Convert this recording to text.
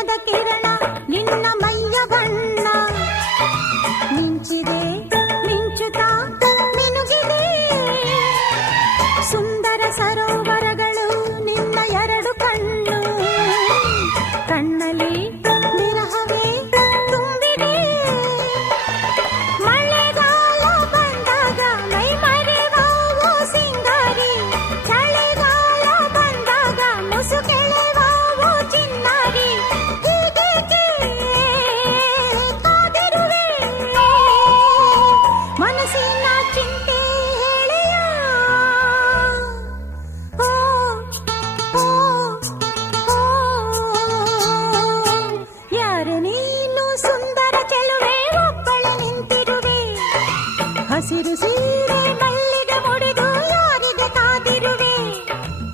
ಚಿನ್ನದ ಕಿರಣ ನಿನ್ನ ಮೈಯ ಬಣ್ಣ ಮಿಂಚಿದೆ ಮಿಂಚುತ್ತಾ ಮಿನುಗಿದೆ ಸುಂದರ ಸರೋವರಗಳು ನಿನ್ನ ಎರಡು ಕಣ್ಣು ಕಣ್ಣಲ್ಲಿ ವಿರಹವೇ ತುಂಬಿದೆ ಮಳೆಗಾಲ ಬಂದಾಗ ಮೈ ಮರೆವಾವೋ ಸಿಂಗಾರಿ ಚಳಿಗಾಲ ಬಂದಾಗ ಮುಸುಕೆಳೆವಾವೋ ಚಿನ್ನಾರಿ ಹೀಗೇಕೆ ಕಾದಿರುವೆ ಮನಸ್ಸಿನ ಚಿಂತೆ ಹೇಳಿಯ ಓ ಓ ಓ ಯಾರು ನೀನು ಸುಂದರ ಚೆಲುವೆ ಒಬ್ಬಳೆ ನಿಂತಿರುವೆ ಹಸಿರು